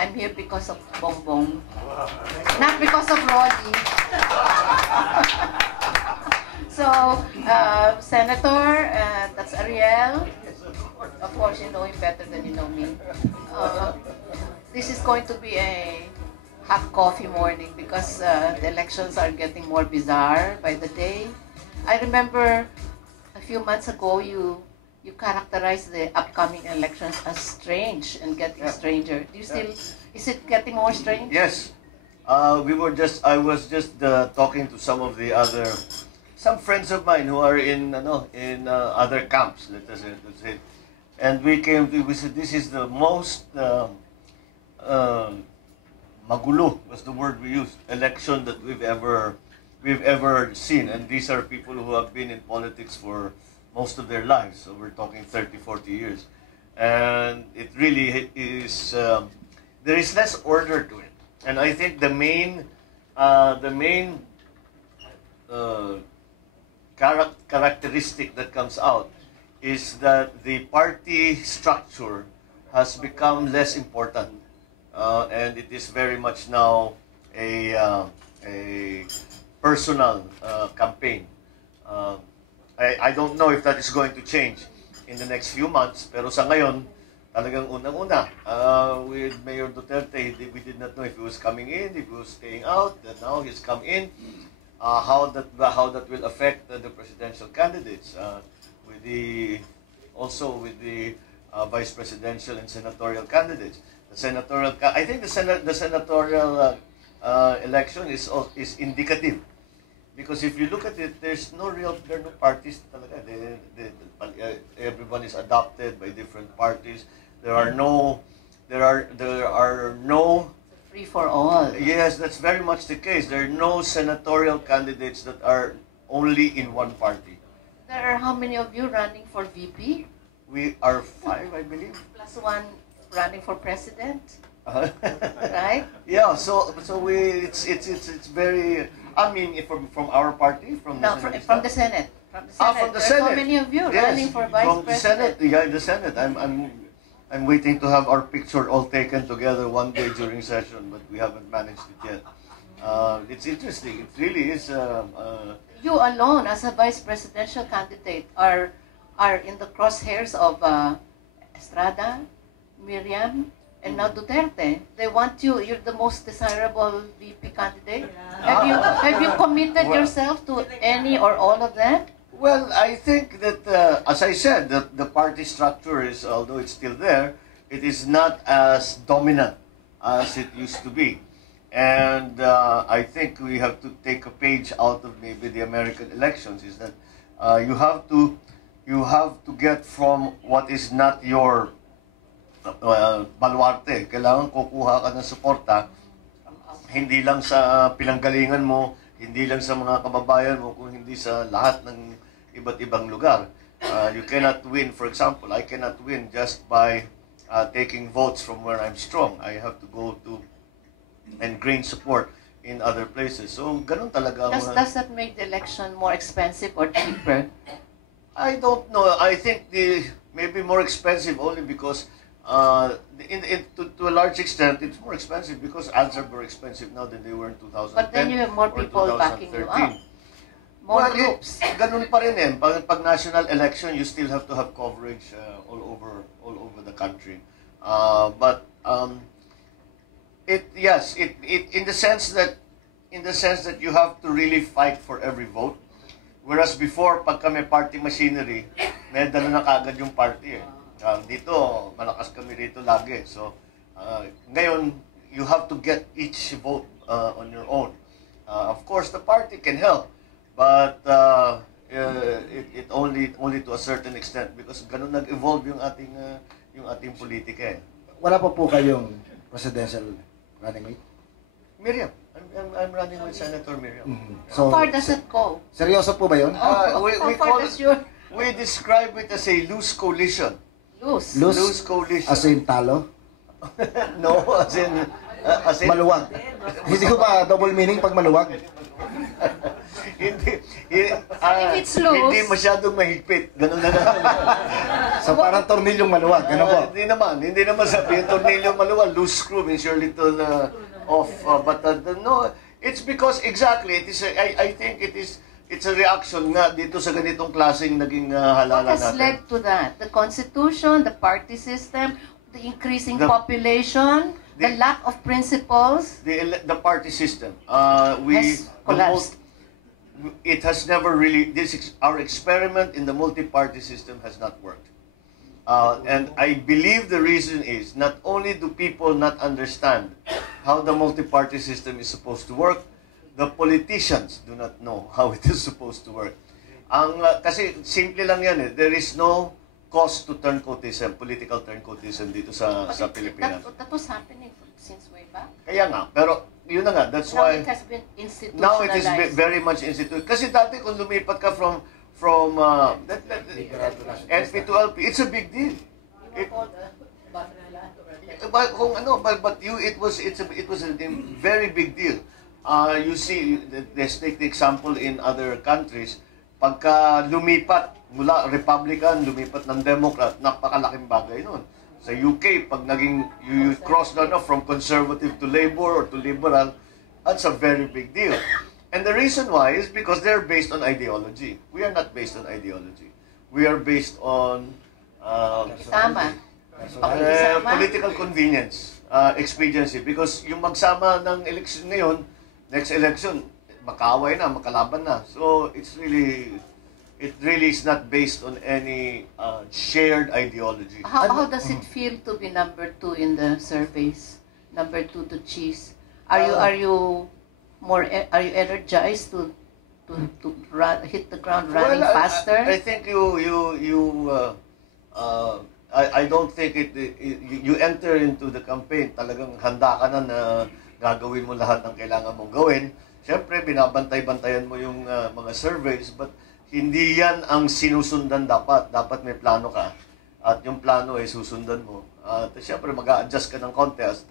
I'm here because of Bongbong, not because of Rolly. So, Senator, that's Ariel. Of course, you know him better than you know me. This is going to be a hot coffee morning because the elections are getting more bizarre by the day. I remember a few months ago you characterized the upcoming elections as strange and getting stranger. Do you still? Is it getting more strange? Yes. I was just talking to some friends of mine who are in other camps. Let's say, and we said this is the most magulo was the word we used, election that we've ever seen. And these are people who have been in politics for most of their lives. So we're talking 30, 40 years. And it really is, there is less order to it. And I think the main characteristic that comes out is that the party structure has become less important. And it is very much now a personal campaign. I don't know if that is going to change in the next few months, pero sa ngayon, talagang unang-una, with Mayor Duterte, we did not know if he was coming in, if he was staying out, and now he's come in. How that will affect the presidential candidates, also with the vice presidential and senatorial candidates. I think the senatorial election is indicative, because if you look at it, there are no parties talaga. Everyone is adopted by different parties. There are no Free for all. Yes, that's very much the case. There are no senatorial candidates that are only in one party. There are how many of you running for VP? We are 5, I believe. Plus 1 running for president, right? Yeah. So it's very. I mean, from our party, from the Senate. From the Senate. From the Senate. So many of you running for vice from president. The Senate. I'm waiting to have our picture all taken together one day during session, but we haven't managed it yet. It's interesting. It really is. You alone, as a vice presidential candidate, are in the crosshairs of Estrada, Miriam, and now Duterte. They want you. You're the most desirable VP candidate. Have you committed yourself to any or all of that? Well, I think that, as I said, the party structure is, although it's still there, it is not as dominant as it used to be. And I think we have to take a page out of maybe the American elections, is that you have to get from what is not your baluarte. Kailangan kukuha ka ng suporta, hindi lang sa pinanggalingan mo, hindi lang sa mga kababayan mo, kung hindi sa lahat ng iba't ibang lugar. You cannot win, for example, I cannot win just by taking votes from where I'm strong. I have to go to and gain support in other places. So, ganun talaga. Does that make the election more expensive or cheaper? I don't know. I think maybe more expensive only because to a large extent, it's more expensive because ads are more expensive now than they were in 2010. But then you have more people backing you up. More groups. Ganun pa rin eh. Pag national election, you still have to have coverage all over the country. But in the sense that you have to really fight for every vote. Whereas before, pag kami party machinery, may dala na kagad yung party eh. Dito, malakas kami rito lagi. So, ngayon, you have to get each vote on your own. Of course, the party can help, but it only to a certain extent because ganun nag-evolve yung ating politika eh. Wala pa po kayong presidential running mate? Miriam. I'm running with Senator Miriam. So, how far does it go? Seryoso po ba yun? We describe it as a loose coalition. Loose coalition. As in talo? No, as in maluwag. Hindi ko ba double meaning pag maluwag? Hindi if it's loose, hindi masyadong mahigpit. Ganun na lang. So parang tornilyong maluwag, ano po? Hindi naman sabihin tornilyo maluwag, loose screw means you're little off. But no, it's because exactly, I think it's a reaction nga dito sa ganitong klaseng naging halalan What has natin. led to that? The Constitution, the party system, the increasing The- population, the lack of principles. The party system. Has collapsed. It has never really. Our experiment in the multi-party system has not worked, and I believe the reason is not only do people not understand how the multi-party system is supposed to work, the politicians do not know how it is supposed to work. Kasi simple lang yan eh. There is no cost to turncoatism, political turncoatism dito sa Pilipinas. That was happening since way back. Kaya nga, pero yun na nga, that's Now why it has been institutionalized. now it is very much instituted. Kasi dati kung lumipat ka from NP to LP, it's a big deal. It was a very big deal. You see, let's take the example in other countries. Pagka lumipat mula Republican, lumipat ng Democrat, napakalaking bagay nun. Sa UK, pag naging you cross down from conservative to labor or to liberal, that's a very big deal. And the reason why is because they're based on ideology. We are not based on ideology. We are based on Isama. Pakikisama. political convenience, expediency. Because yung magsama ng election ngayon, next election, makaaway na, makalaban na. So it really is not based on any shared ideology. How does it feel to be number 2 in the surveys? Number 2 to Cheese. Are you energized to hit the ground running faster? I think I don't think you enter into the campaign, talagang handa ka na gagawin mo lahat ng kailangan mong gawin. Siyempre, binabantay-bantayan mo yung mga surveys, but hindi yan ang sinusundan dapat. Dapat may plano ka. At yung plano ay susundan mo. At siyempre, mag-a-adjust ka ng konti as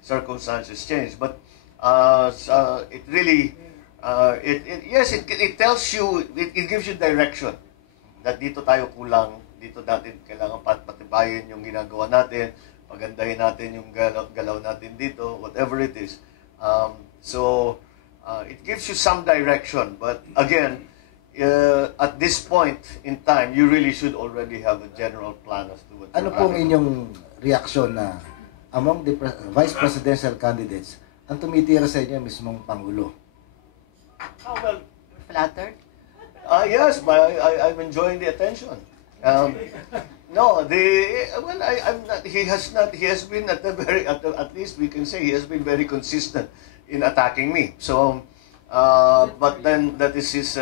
circumstances change. But it really, it tells you, it gives you direction. That dito tayo kulang, dito natin kailangan patibayin yung ginagawa natin, pagandahin natin yung galaw natin dito, whatever it is. It gives you some direction. But again, at this point in time, you really should already have a general plan as to what Ano you're pong planning. inyong reaksyon na among the vice presidential candidates, ang tumitira sa inyo mismong Pangulo? Oh, well, Flattered? yes, but I'm enjoying the attention. No, I'm not. He has been at least we can say he has been very consistent in attacking me. So, but then that is his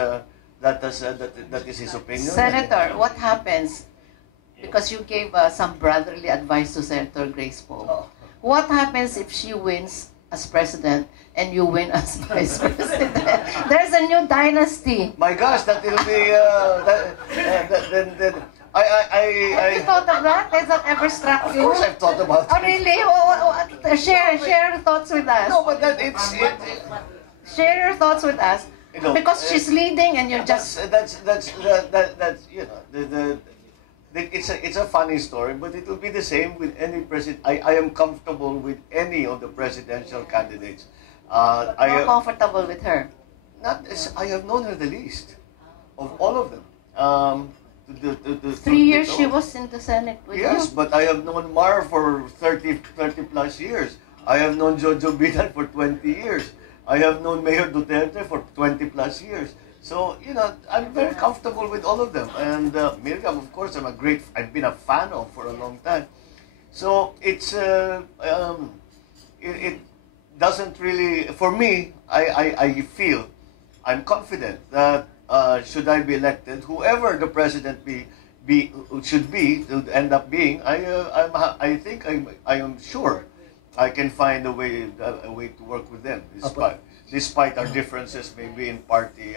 opinion. Senator, what happens? Because you gave some brotherly advice to Senator Grace Poe. What happens if she wins as president and you win as vice president? There's a new dynasty. My gosh, that will be then Have you thought of that? Has that ever struck Of you? course, I've thought about Oh, it. really? Share your thoughts with us. No, but Share your thoughts with us. No, Because she's leading and you're just... that's you know it's a funny story, but it will be the same with any president. I am comfortable with any of the presidential candidates. Not comfortable with her. I have known her the least of all of them. 3 years she was in the Senate with Yes, you. but I have known Mar for 30 plus years. I have known Jojo Binal for 20 years. I have known Mayor Duterte for 20 plus years. So, you know, I'm very comfortable with all of them. And Miriam, of course, I've been a fan of for a long time. So, it doesn't really, for me, I feel, I'm confident that should I be elected, whoever the president should end up being, I think I am sure I can find a way to work with them, despite our differences maybe in party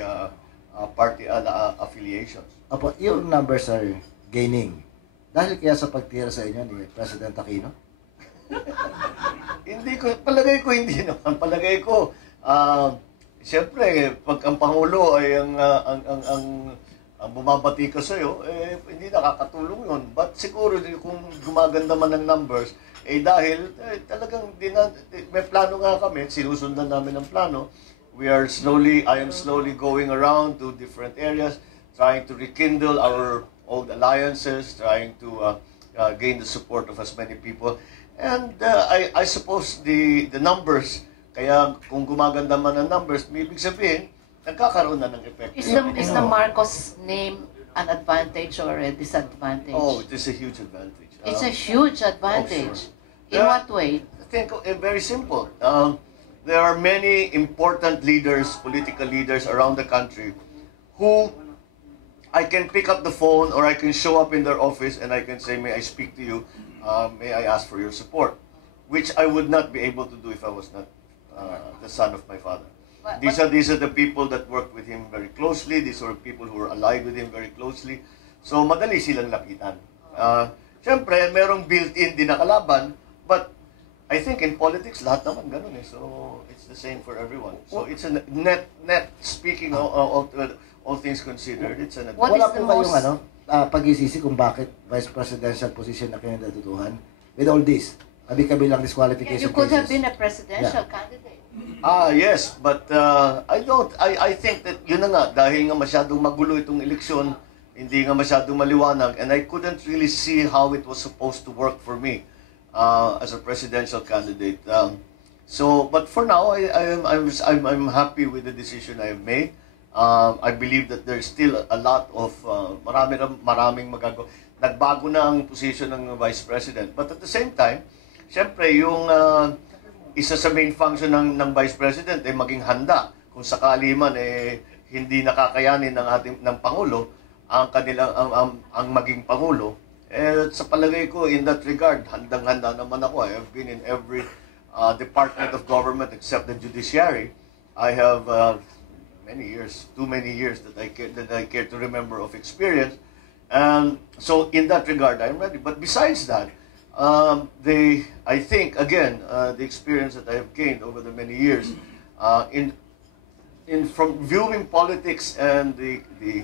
affiliations. Opo, your numbers are gaining. Dahil kaya sa pagtira sa inyo ni President Aquino? Palagay ko hindi naman. Palagay ko, siyempre, pag ang Pangulo ay ang ang bumabati ka sa'yo, hindi nakakatulong yun. But siguro kung gumaganda man ang numbers, dahil talagang may plano nga kami, sinusundan namin ang plano. I am slowly going around to different areas, trying to rekindle our old alliances, trying to gain the support of as many people. And I suppose the numbers, kaya kung gumaganda man ang numbers, ibig sabihin, nagkakaroon na ng effect. Is the Marcos name an advantage or a disadvantage? Oh, it is a huge advantage. It's a huge advantage. Sure. In what way? I think very simple. There are many important leaders, political leaders around the country who I can pick up the phone or I can show up in their office and I can say, may I speak to you? May I ask for your support? Which I would not be able to do if I was not the son of my father. These are the people that work with him very closely. These are people who are allied with him very closely. So madali silang lapitan. Siyempre, merong built-in din na kalaban, but I think in politics, lahat naman ganun eh. So it's the same for everyone. So it's a net speaking all things considered, it's an advantage. Wala po kayong pag-isisi kung bakit vice presidential position na kayo natutuhan with all this? Kabi-kabilang disqualification You could have cases. been a presidential candidate. Yes, but I think that yun na nga, dahil nga masyadong magulo itong eleksyon, hindi nga masyadong maliwanag, and I couldn't really see how it was supposed to work for me as a presidential candidate. But for now, I'm happy with the decision I have made. I believe that there's still a lot of maraming magagawa. Nagbago na ang position ng Vice President. But at the same time, syempre, yung isa sa main function ng Vice President ay maging handa. Kung sakali man hindi nakakayanin ng Pangulo ang maging Pangulo. Sa palagay ko, in that regard, handang-handa naman ako. I have been in every department of government except the judiciary. I have too many years that I care to remember of experience. So in that regard, I'm ready. But besides that, I think again the experience that I have gained over the many years from viewing politics and the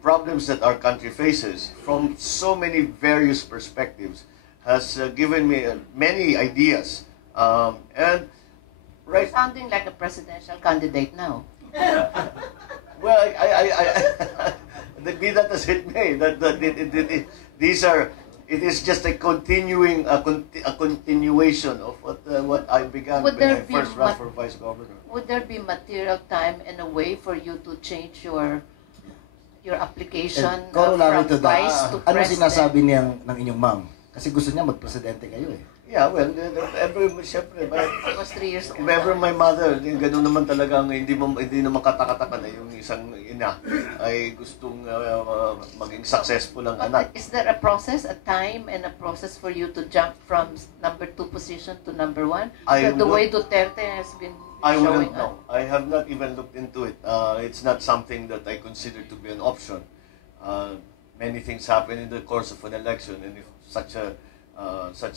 problems that our country faces from so many various perspectives has given me many ideas. And You're sounding like a presidential candidate now. Well, be that as it may, it is just a continuation of what I began when I first ran for vice governor. Would there be material time and a way for you to change your application from Corollary to that, vice to ano president? sinasabi ng inyong ma'am? Kasi gusto niya magpresidente kayo eh. Yeah, well, siyempre, It was 3 years old. remember my mother, gano'n naman talaga ang hindi naman katakatakan na yung isang ina ay gustong maging successful ang anak. Is there a process, a time and a process for you to jump from number 2 position to number 1? The way Duterte has been I showing wouldn't know. I have not even looked into it. It's not something that I consider to be an option. Many things happen in the course of an election, and if such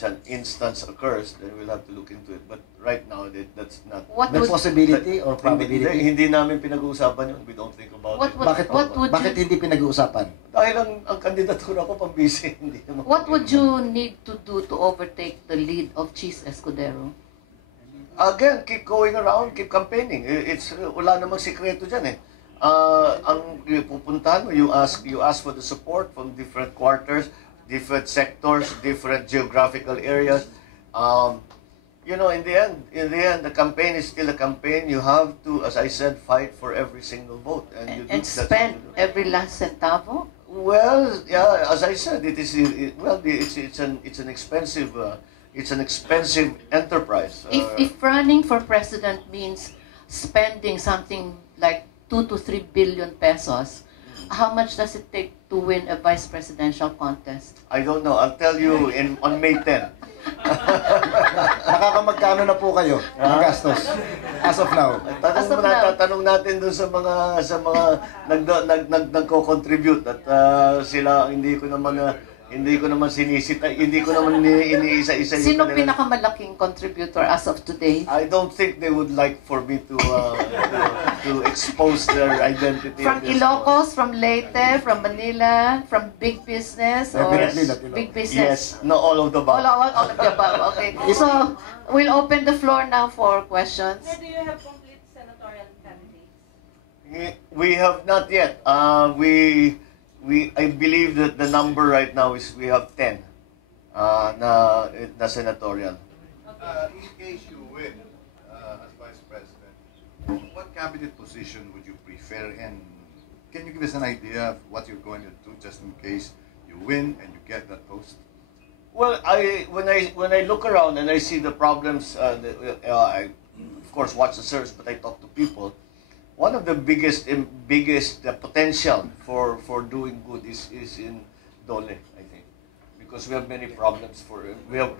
an instance occurs, then we'll have to look into it. But right now, that's not. May possibility or probability? Hindi namin pinag-uusapan yun. We don't think about it. Bakit hindi pinag-uusapan? Dahil ang kandidatura ko pambisi, hindi naman. What would you need to do to overtake the lead of Cheese Escudero? Again, keep going around, keep campaigning. Wala namang sikreto dyan eh. Ang pupuntahan mo, you ask for the support from different quarters, different sectors, different geographical areas. In the end, the campaign is still a campaign. You have to, as I said, fight for every single vote, And spend every last centavo? Well, yeah, as I said, it's an expensive enterprise. If running for president means spending something like 2 to 3 billion pesos, how much does it take to win a vice presidential contest? I don't know. I'll tell you on May 10. Nakakamagkano na po kayo ang gastos as of now? Tanong natin doon sa mga nagko-contribute at sila hindi ko naman Hindi ko naman sinisita, hindi ko naman iniisa-isa yung Sino kanilang- pinakamalaking contributor as of today? I don't think they would like for me to expose their identity. From in this. Ilocos, from Leyte, from Manila, from big business, or Definitely not Ilocos. big business? Yes, no, all of the above. All of the above. Okay. So, we'll open the floor now for questions. Sir, do you have complete senatorial candidates? We have not yet. I believe that the number right now is we have 10 na senatorial. In case you win as Vice President, what cabinet position would you prefer? And can you give us an idea of what you're going to do just in case you win and you get that post? Well, when I look around and I see the problems, I of course watch the search, but I talk to people. One of the biggest potential for doing good is in Dole, I think, because we have many problems. We have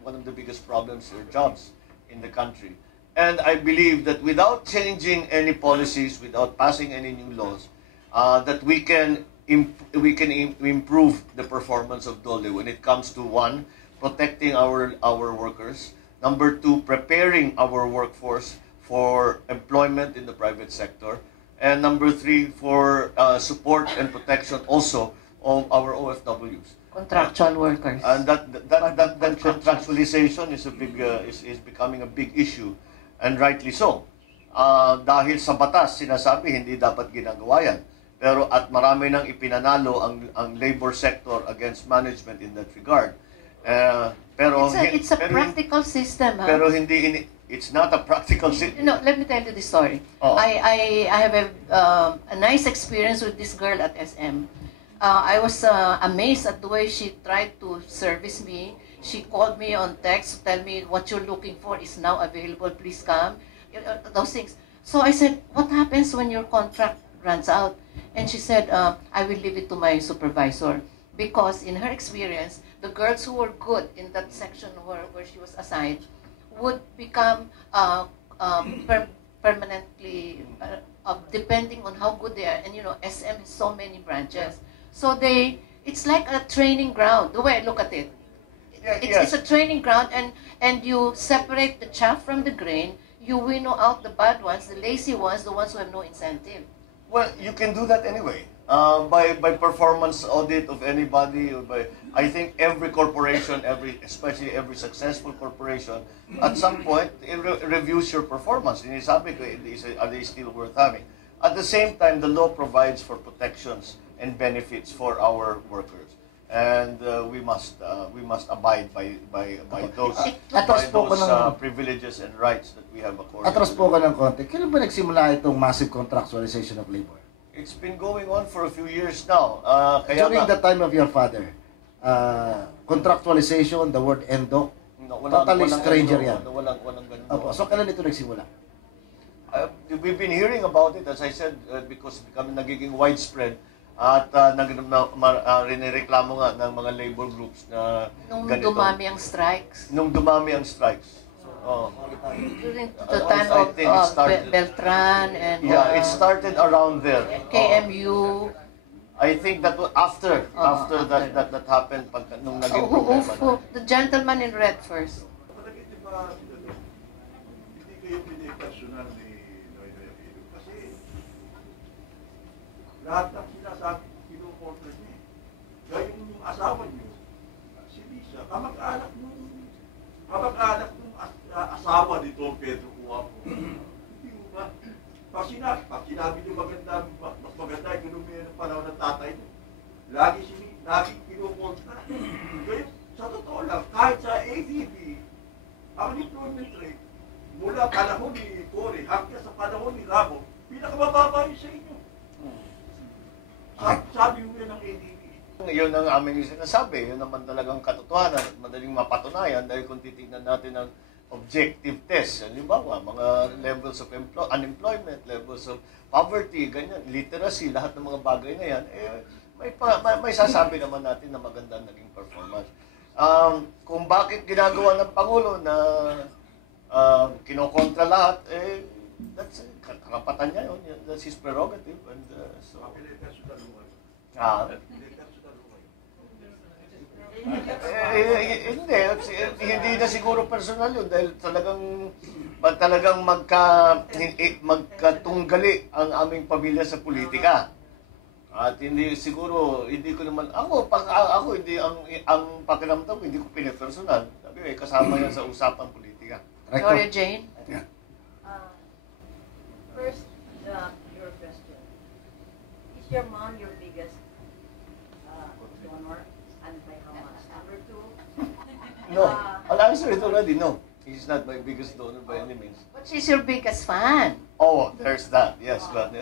one of the biggest problems are jobs in the country, and I believe that without changing any policies, without passing any new laws, that we can improve the performance of Dole when it comes to, one, protecting our workers, number two, preparing our workforce for employment in the private sector, and number three, for support and protection also of our OFWs. Contractual workers. And that contractualization is a big is becoming a big issue, and rightly so. Dahil sa batas sinasabi hindi dapat ginagawa yan. Pero at marami nang ipinanalo ang labor sector against management in that regard. It's a practical system. Pero it's not a practical system. No, let me tell you the story. Oh. I have a nice experience with this girl at SM. I was amazed at the way she tried to service me. She called me on text to tell me what you're looking for is now available. Please come. Those things. So I said, what happens when your contract runs out? And she said, I will leave it to my supervisor. Because in her experience, the girls who were good in that section where she was assigned would become permanently depending on how good they are. And SM has so many branches. So it's like a training ground, the way I look at it. It's a training ground, and you separate the chaff from the grain. You winnow out the bad ones, the lazy ones, the ones who have no incentive. Well, you can do that anyway. By performance audit of anybody, or I think every corporation, especially every successful corporation, at some point reviews your performance. And sabi ko, are they still worth having? At the same time, the law provides for protections and benefits for our workers, and we must abide by those privileges and rights that we have accorded. Atras po ka ng konti. Kailan ba nagsimula itong massive contractualization of labor? It's been going on for a few years now. During the time of your father, contractualization, the word ENDOC, totally stranger yan. Walang ganun. Opo. So kailan ito nagsimula? We've been hearing about it, as I said, because nagiging widespread at rinireklamo nga ng mga labor groups na Nung ganito. dumami ang strikes. Nung dumami ang strikes. Oh. During the time I of think it started- Beltran and Yeah, it started around there. KMU. I think that after that happened nung naging problema na. The gentleman in red first. Palagi di ba, hindi kayo pinipersonal ni Noynoy Aquino kasi lahat ng sinasabi kinukontra niya. Gaya yung asawa niyo, si Lisa, kamag-anak nung asawa ni Don Pedro Cuapo. Hindi mo ba? Pag sinabi niyo mas maganda yung ekonomiya ng panahon ng tatay niyo, lagi kinukontra. Kaya sa totoo lang, kahit sa ADB, ang employment rate, mula panahon ni Cory hanggang sa panahon ni Ramos, pinakamababa yun sa inyo. Sabi mo yan ng ADB. Yun ang aming sinasabi, yun naman talagang katotohanan at madaling mapatunayan dahil kung titignan natin ang objective test, halimbawa, mga levels of unemployment, levels of poverty, ganyan, literacy, lahat ng mga bagay na yan, may sasabi naman natin na maganda naging performance. Kung bakit ginagawa ng Pangulo na kinokontra lahat, that's karapatan niya yun, that's his prerogative. And so, Hindi na siguro personal yun dahil talagang magkatunggali ang aming pamilya sa politika. At hindi ko naman ako hindi ang pakiramdam ko, hindi ko pinipersonal. Sabi kasama yan sa usapang politika. Gloria Jane? Yeah. First, your question. Is your mom your biggest donor? And by how much? Number two, No, I'll answer it already. No, he's not my biggest donor by any means. But she's your biggest fan. Oh, there's that. Yes, but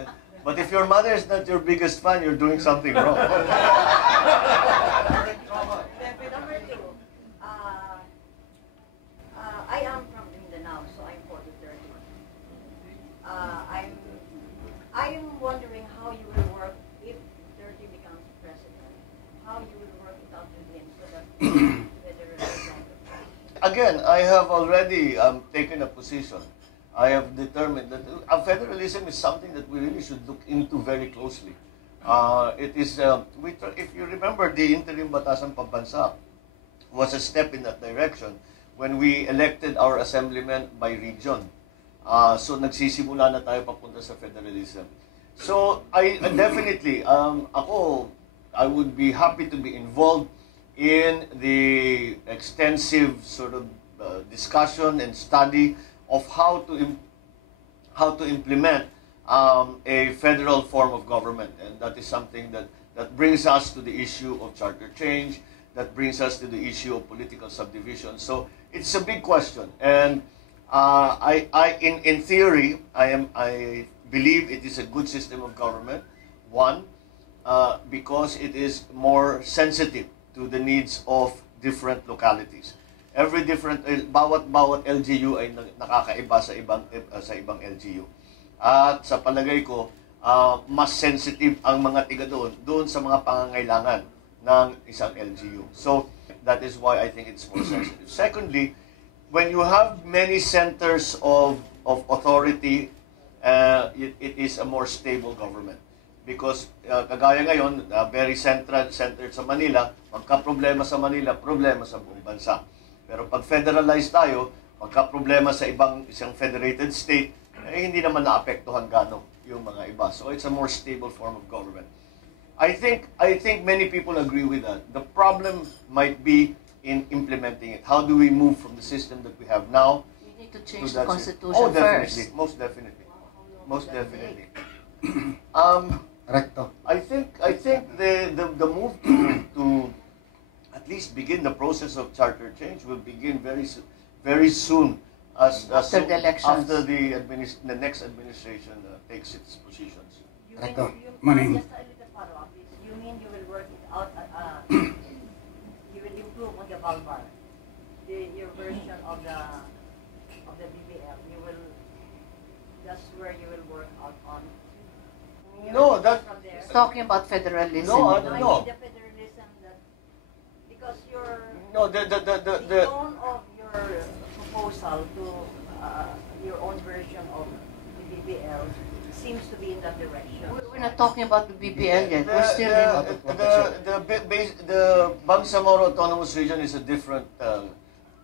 if your mother is not your biggest fan, you're doing something wrong. number two, I am from Mindanao, so I'm 40-30. I am wondering how you will work if 30 becomes president. How you will work it out with him so that whether Again, I have already taken a position. I have determined that federalism is something that we really should look into very closely. It is, if you remember, the interim Batasang Pambansa was a step in that direction when we elected our assemblymen by region. So nagsisimula na tayo papunta sa federalism. So I definitely, I would be happy to be involved in the extensive sort of discussion and study of how to implement a federal form of government, and that is something that brings us to the issue of charter change, that brings us to the issue of political subdivision. So it's a big question, and in theory, I believe it is a good system of government. One, because it is more sensitive to the needs of different localities. Bawat LGU ay nakakaiba sa ibang LGU. At sa palagay ko, mas sensitive ang mga tiga doon sa mga pangangailangan ng isang LGU. So that is why I think it's more sensitive. Secondly, when you have many centers of authority, it is a more stable government. Because kagaya ngayon, very centered sa Manila, magka-problema sa Manila, problema sa buong bansa. Pero pag federalized tayo, magka-problema sa isang federated state, hindi naman naapektuhan gano'n yung mga iba. So it's a more stable form of government. I think many people agree with that. The problem might be in implementing it. How do we move from the system that we have now? We need to change the constitution definitely. first. Most definitely. Recto. I think the move to at least begin the process of charter change will begin very soon After the elections. after the next administration takes its positions. Recto. Morning. Just a little follow-up. You mean you will work it out, you will improve on the Balbar, your version of the BBL. You will, that's where you will work out on. No, that From there. Talking about federalism. No, I no. mean the federalism because the tone of your proposal to your own version of the BBL seems to be in that direction. We're not talking about the BBL yet. We're still in... The Bangsamoro Autonomous Region is a different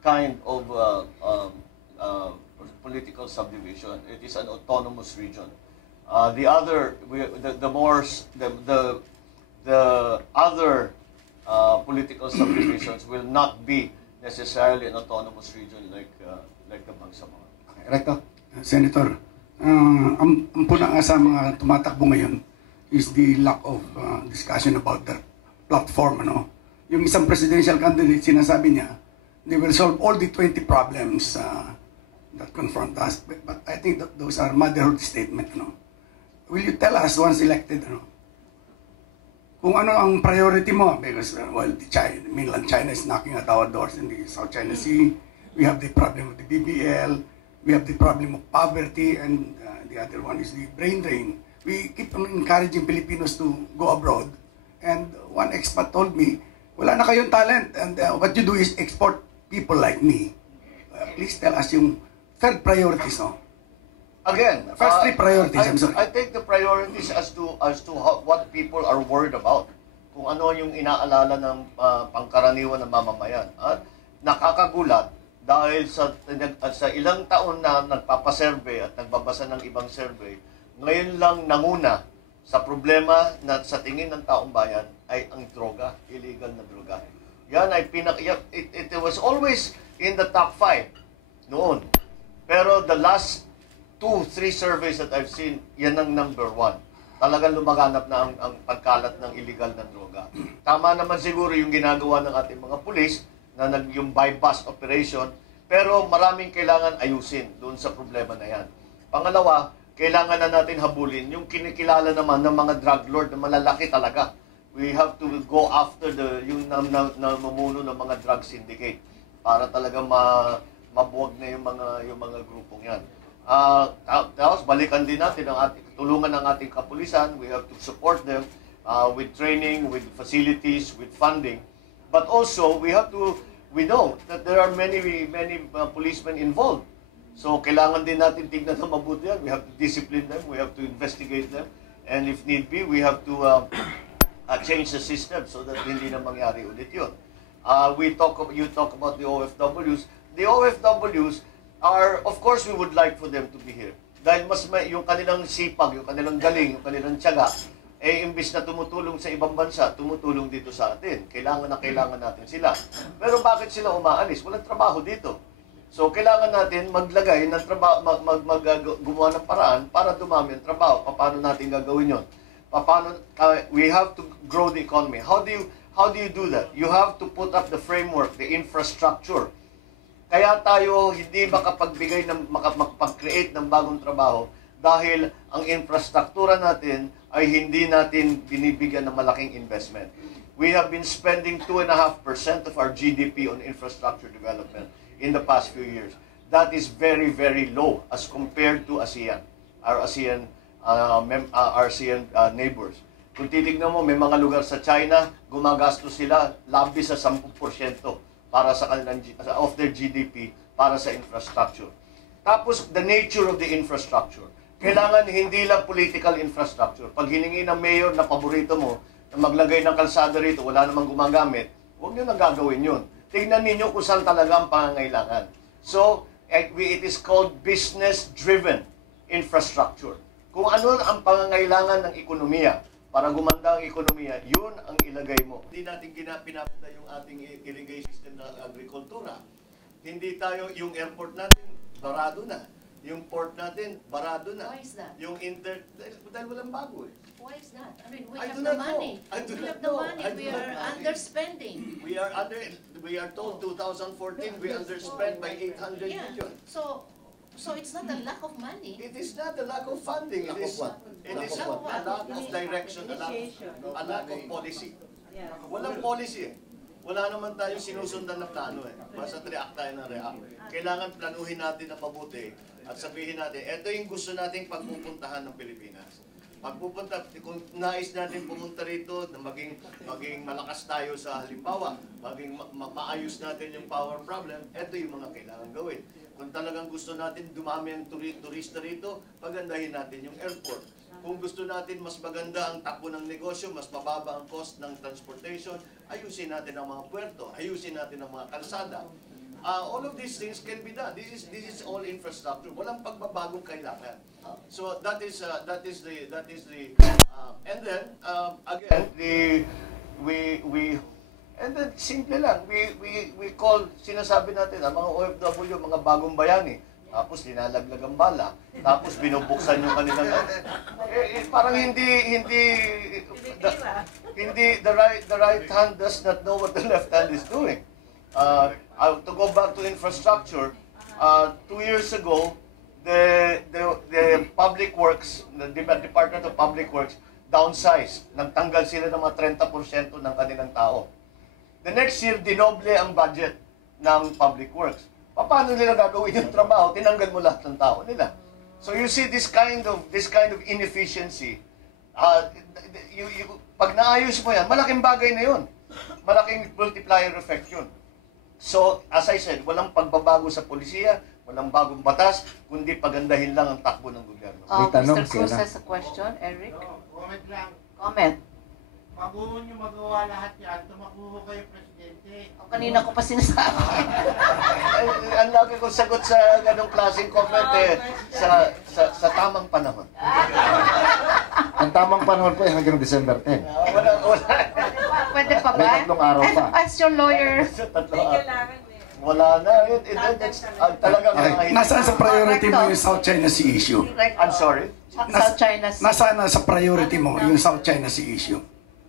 kind of political subdivision. It is an autonomous region. The other political subdivisions will not be necessarily an autonomous region like the Bangsamoro. Recto. Senator, ang puna nga sa mga tumatakbo ngayon is the lack of discussion about the platform. Yung isang presidential candidate, sinasabi niya, they will solve all the 20 problems that confront us. But I think that those are motherhood statements. Will you tell us once elected, kung ano ang priority mo? Because, mainland China is knocking at our doors in the South China Sea. We have the problem of the BBL. We have the problem of poverty, and the other one is the brain drain. We keep on encouraging Filipinos to go abroad. And one expat told me, wala na kayong talent, and what you do is export people like me. Please tell us yung third priorities, Again, First three priorities, I'm sorry. I take the priorities as to what people are worried about. kung ano yung inaalala ng pangkaraniwan ng mamamayan. At nakakagulat dahil sa ilang taon na nagpapasurvey at nagbabasa ng ibang survey, ngayon lang nanguna sa problema na sa tingin ng taong bayan ay ang droga, illegal na droga. Yan ay it was always in the top 5 noon. Pero the last 2-3 surveys that I've seen, yan ang number 1. Talagang lumaganap na ang pagkalat ng illegal na droga. Tama naman siguro yung ginagawa ng ating mga pulis na yung buy-bust operation, pero maraming kailangan ayusin doon sa problema na yan. Pangalawa, kailangan na natin habulin yung kinikilala naman ng mga drug lord na malalaki talaga. We have to go after yung namumuno ng mga drug syndicate para talaga mabuwag na yung mga grupong yan. Tapos balikan din natin tulungan ng ating kapulisan. We have to support them with training, with facilities, with funding. But also we know that there are many policemen involved. So kailangan din natin tignan na mabuti yan. We have to discipline them, we have to investigate them, and if need be, we have to change the system so that hindi na mangyari ulit yun. You talk about the OFWs. The OFWs are, of course, we would like for them to be here. Dahil yung kanilang sipag, yung kanilang galing, yung kanilang tiyaga, imbis na tumutulong sa ibang bansa, tumutulong dito sa atin. Kailangan natin sila. Pero bakit sila umaalis? Walang trabaho dito. So, kailangan natin maglagay ng trabaho, gumawa ng paraan para dumami ang trabaho. Paano natin gagawin yon? We have to grow the economy. How do you do that? You have to put up the framework, the infrastructure. Kaya tayo hindi makapag-create ng bagong trabaho dahil ang infrastruktura natin ay hindi natin binibigyan ng malaking investment. We have been spending 2.5% of our GDP on infrastructure development in the past few years. That is very, very low as compared to ASEAN, our ASEAN neighbors. Kung titignan mo, may mga lugar sa China, gumagastos sila labis sa 10% para sa kanilang of their GDP para sa infrastructure. Tapos the nature of the infrastructure. Kailangan hindi lang political infrastructure. Pag hiningi ng mayor na paborito mo na maglagay ng kalsada rito, wala namang gumagamit, huwag niyo nang gagawin yun. Tingnan ninyo kung saan talaga ang pangangailangan. So, it is called business-driven infrastructure. Kung ano ang pangangailangan ng ekonomiya, para gumanda ang ekonomiya, yun ang ilagay mo. Hindi natin pinapunta yung ating irrigation system ng agrikultura. Hindi tayo, yung airport natin, barado na. Yung port natin, barado na. Why is that? Yung dahil walang bago eh. Why is that? I mean, we I have do the not know. money. I do We not have the know. money. I do We not are know. underspending. We are told 2014 we underspent by 800 Yeah. million. So it's not a lack of money. It is not a lack of funding. It is a lack of direction, a lack of policy. Yeah. Walang policy eh. Wala naman tayong sinusundan na plano eh. Basta react tayo ng react. Kailangan planuhin natin na mabuti at sabihin natin, ito yung gusto nating pagpupuntahan ng Pilipinas. Pagpupunta, kung nais natin pumunta rito, na maging malakas tayo sa halimbawa, maging maayos natin yung power problem, ito yung mga kailangan gawin. Kung talagang gusto natin dumami ang turista rito, pagandahin natin yung airport. Kung gusto natin mas maganda ang takbo ng negosyo, mas mababa ang cost ng transportation, ayusin natin ang mga puerto, ayusin natin ang mga kalsada. All of these things can be done. This is all infrastructure. Walang pagbabagong kailangan. So that is the and then again and then simple lang, we call, sinasabi natin, ang mga OFW, mga bagong bayani. Tapos linalaglag ang bala. Tapos binubuksan yung kanilang parang hindi the right hand does not know what the left hand is doing. To go back to infrastructure, 2 years ago, the Public Works, the Department of Public Works, downsized. Nagtanggal sila ng mga 30% ng kanilang tao. The next year, dinoble ang budget ng Public Works. Paano nila gagawin yung trabaho? Tinanggal mo lahat ng tao nila. So you see this kind of inefficiency. Pag naayos mo yan, malaking bagay na yun. Malaking multiplier effect yun. So, as I said, walang pagbabago sa polisiya, walang bagong batas, kundi pagandahin lang ang takbo ng gobyerno. May tanong Mr. Cruz sila. has a question. Eric? Comment lang. Comment. Bago nyo magawa lahat yan, tumakbo kayo presidente. O, kanina ko pa sinasabi. Ay, ang lagi kong sagot sa ganong klaseng comment sa tamang panahon. Ang tamang panahon po ay hanggang December 10. Wala. Pwede pa ba? May tatlong araw pa. As your lawyer. Sa tatlo. Kailangan eh. Wala na. Talagang Okay. Nasaan sa priority mo yung South China Sea issue? I'm sorry. South China Sea. Nasaan na sa priority mo yung South China Sea issue?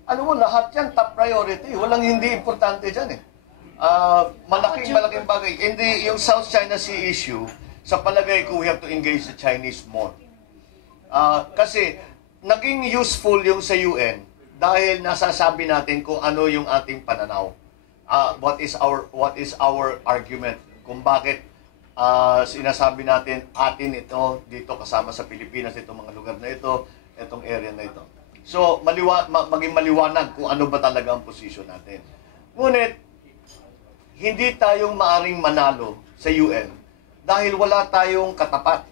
Ano mo, lahat yan top priority. Walang hindi importante dyan eh. Malaking bagay. Hindi, yung South China Sea issue, sa palagay ko, we have to engage the Chinese more. Kasi, naging useful yung sa UN dahil nasasabi natin kung ano yung ating pananaw. What is our argument? Kung bakit sinasabi natin atin ito, dito kasama sa Pilipinas, itong mga lugar na ito, itong area na ito. So, maging maliwanag kung ano ba talaga ang posisyon natin. Ngunit, hindi tayong maaring manalo sa UN dahil wala tayong katapat.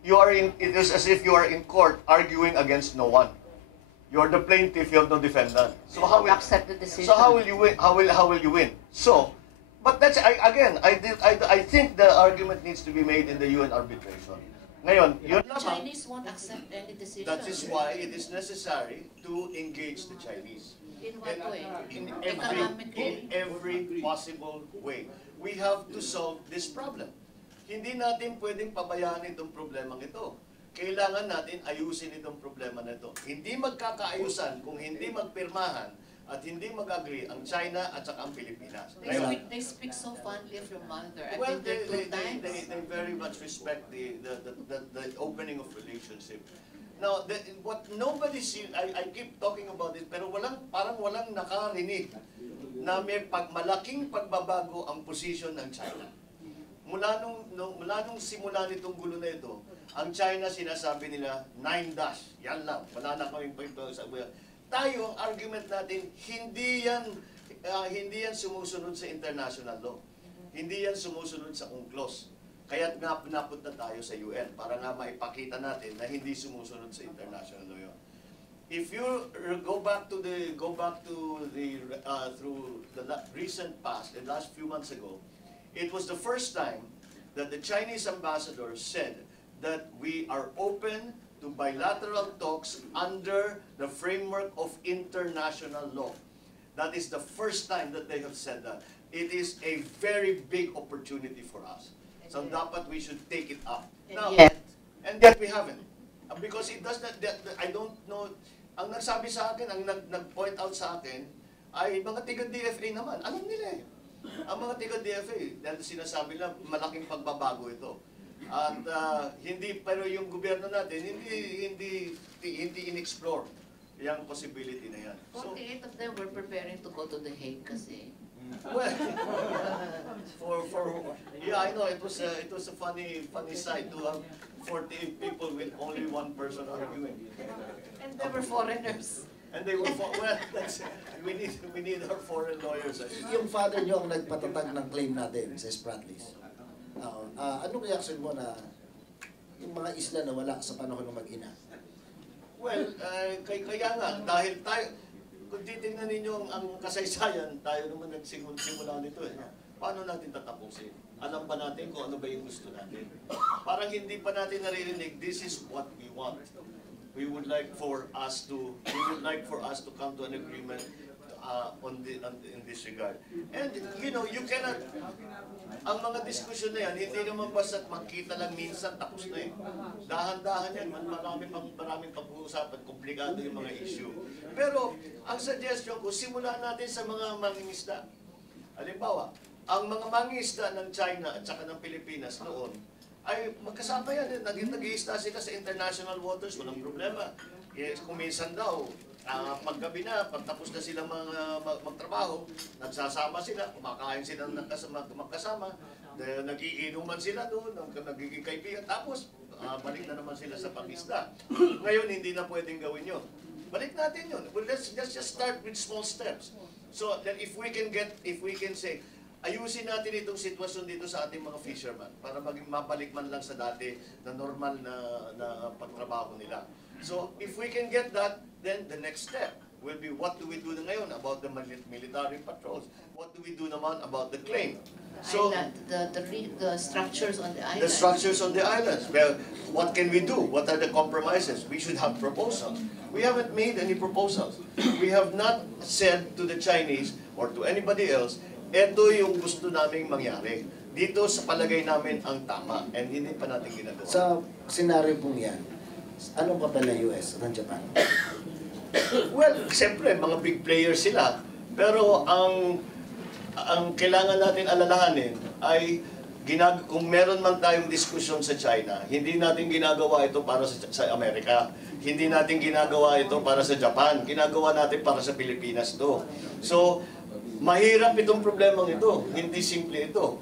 It is as if you are in court arguing against no one. You are the plaintiff, you have no defendant. So how will Accept the decision. So how will you win? How will you win? So, but that's I think the argument needs to be made in the UN arbitration. Ngayon, yun The lamang. Chinese won't accept any decision. That is why it is necessary to engage the Chinese. In what way? In Economically? every possible way. We have to solve this problem. Hindi natin pwedeng pabayaan itong problemang ito. Kailangan natin ayusin itong problema na ito. Hindi magkakaayusan kung hindi magpirmahan at hindi mag-agree ang China at saka ang Pilipinas. They speak so fondly of your mother. I Well, think they're two times. they very much respect the opening of relationship. Now, what nobody sees, I keep talking about it, pero parang walang nakarinig na may malaking pagbabago ang posisyon ng China. Mula nung simula nitong gulo na ito, ang China sinasabi nila 9 dash. Yan lang. Wala na kaming pagsasabi. Tayo, ang argument natin, hindi yan sumusunod sa international law. Hindi yan sumusunod sa UNCLOS. Kaya nga pinapunta tayo sa UN para nga maipakita natin na hindi sumusunod sa international law yun. If you go back to through the recent past, the last few months ago, it was the first time that the Chinese ambassador said that we are open to bilateral talks under the framework of international law. That is the first time that they have said that. It is a very big opportunity for us. So dapat we should take it up. Now, and yet we haven't. Because it does not, I don't know, ang nagsabi sa akin, ang nag-point out sa akin, ay mga tiga-DFA naman. Alam nila eh. Ang mga tiga-DFA, dahil sinasabi lang, malaking pagbabago ito. At pero yung gobyerno natin, hindi in-explore yung possibility na yan. 48 of them were preparing to go to The Hague kasi. Well, yeah, I know it was a funny sight to have 48 people with only one person arguing. And they were foreigners. And they were we need our foreign lawyers. Yung father nyo ang nagpatatag ng claim natin sa Spratlys. Anong reaction mo na yung mga isla na wala sa panahon ng mag-ina? Well, kaya nga, dahil tayo, kung titingnan ninyo ang kasaysayan, tayo naman nagsimula nito eh. Paano natin tatapusin? Alam ba natin kung ano ba yung gusto natin? Parang hindi pa natin naririnig, this is what we want. We would like for us to come to an agreement in this regard. And you know, you cannot, ang mga diskusyon na yan, hindi naman basta't magkita lang minsan, tapos na eh. Dahan-dahan yan, maraming pag-uusapan, komplikado yung mga issue. Pero, ang suggestion ko, simulan natin sa mga mangingisda. Halimbawa, ang mga mangingisda ng China at saka ng Pilipinas noon, ay magkasama yan. Nag-iisda sila sa international waters, walang problema. Yes, kung minsan daw, paggabi na, pagtapos na sila magtrabaho, nagsasama sila, kumakain sila magkasama, nagiinuman sila doon, nagiging kaibigan, tapos balik na naman sila sa pag-isda. Ngayon, hindi na pwedeng gawin yun. Balik natin yun. Well, let's just start with small steps. So that if we can say, ayusin natin itong sitwasyon dito sa ating mga fishermen para maging mabalik man lang sa dati na normal na pagtrabaho nila. So, if we can get that, then the next step will be what do we do na ngayon about the military patrols? What do we do naman about the claim? So, The structures on the island. the structures on the islands. Well, what can we do? What are the compromises? We should have proposals. We haven't made any proposals. We have not said to the Chinese or to anybody else, eto yung gusto naming mangyari. Dito sa palagay namin ang tama and hindi pa natin ginagawa. Sa senaryo pong yan, anong papel ng US at ng Japan? Well, siyempre, mga big players sila. Pero ang kailangan natin alalahanin ay kung meron man tayong diskusyon sa China, hindi natin ginagawa ito para sa Amerika. Hindi natin ginagawa ito para sa Japan. Ginagawa natin para sa Pilipinas to. So, mahirap itong problemang ito. Hindi simple ito.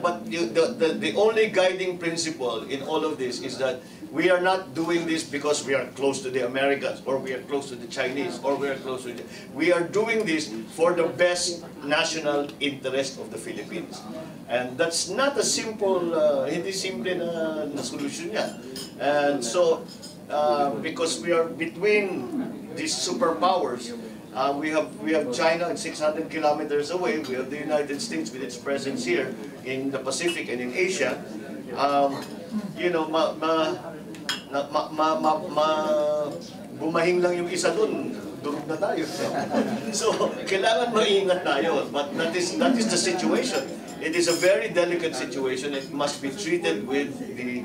But the only guiding principle in all of this is that we are not doing this because we are close to the Americans or we are close to the Chinese or we are close to we are doing this for the best national interest of the Philippines. And that's not a simple, hindi simple na solusyon yan. And so, because we are between these superpowers, we have China at 600 kilometers away. We have the United States with its presence here in the Pacific and in Asia. You know, bumahing lang yung isa dun, durog na tayo. So, kailangan maingat tayo. But that is the situation. It is a very delicate situation. It must be treated with the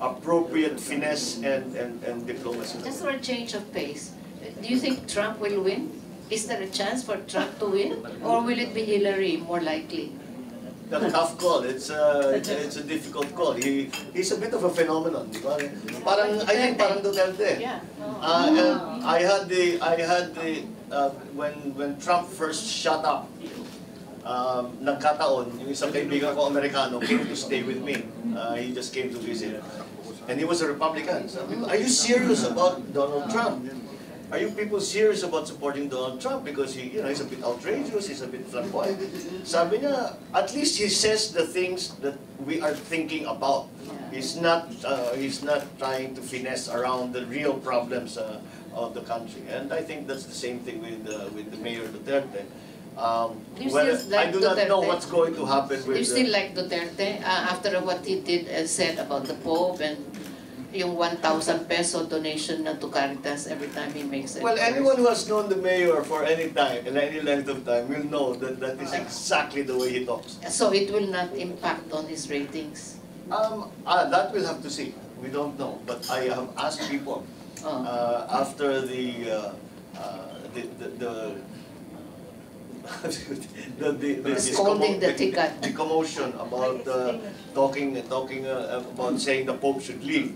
appropriate finesse and diplomacy. Just for a change of pace, do you think Trump will win? Is there a chance for Trump to win? Or will it be Hillary, more likely? A tough call. It's a difficult call. He's a bit of a phenomenon, di ba? I think parang Duterte. Yeah. I had the when Trump first shut up, nagkataon, yung isang kaibigan ko Amerikano came to stay with me. He just came to visit. And he was a Republican. Sabi ko, are you serious about Donald Trump? Are you people serious about supporting Donald Trump? Because he's a bit outrageous, he's a bit flamboyant. Sabi niya, at least he says the things that we are thinking about. He's not trying to finesse around the real problems of the country. And I think that's the same thing with the Mayor Duterte. I do not know what's going to happen with. Do you still like Duterte after what he did said about the Pope and yung 1,000 peso donation na to Caritas every time he makes it? Well, anyone who has known the mayor for any time, in any length of time, will know that that is exactly the way he talks. So it will not impact on his ratings? That we'll have to see. We don't know. But I have asked people after the commotion about talking about saying the Pope should leave.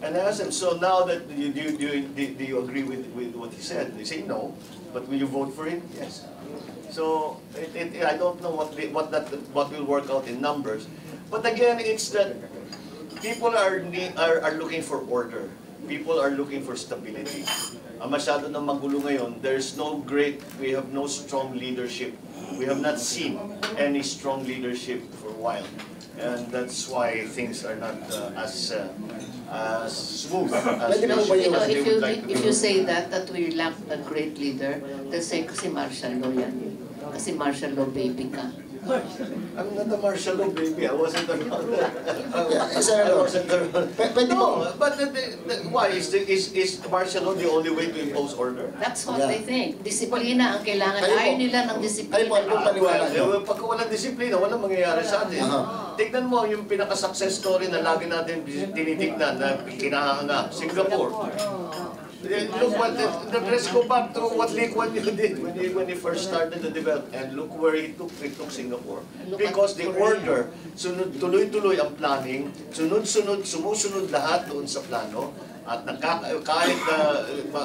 And I asked them, so now that do you agree with what he said? They say no, but will you vote for him? Yes. So I don't know what will work out in numbers, but again, it's that people are looking for order. People are looking for stability. Masyado na magulo ngayon. We have no strong leadership. We have not seen any strong leadership for a while. And that's why things are not as smooth as they would like to be. If you say that we lack a great leader, then say kasi martial law yan. Kasi martial law baby ka. I'm not a martial law baby. I wasn't around. No, but why is martial law the only way to impose order? That's what they think. Disiplina ang kailangan. Ayaw nila ng disiplina. Pag walang disiplina, walang mangyayari sa atin. Tignan mo yung pinaka-success story na lagi natin tinitignan na kinahanga, Singapore. Look let's go back to what Lee Kuan Yew did when he first started the development, and look where he took Singapore. Because the order, tuloy-tuloy ang planning, sumusunod lahat doon sa plano, at kahit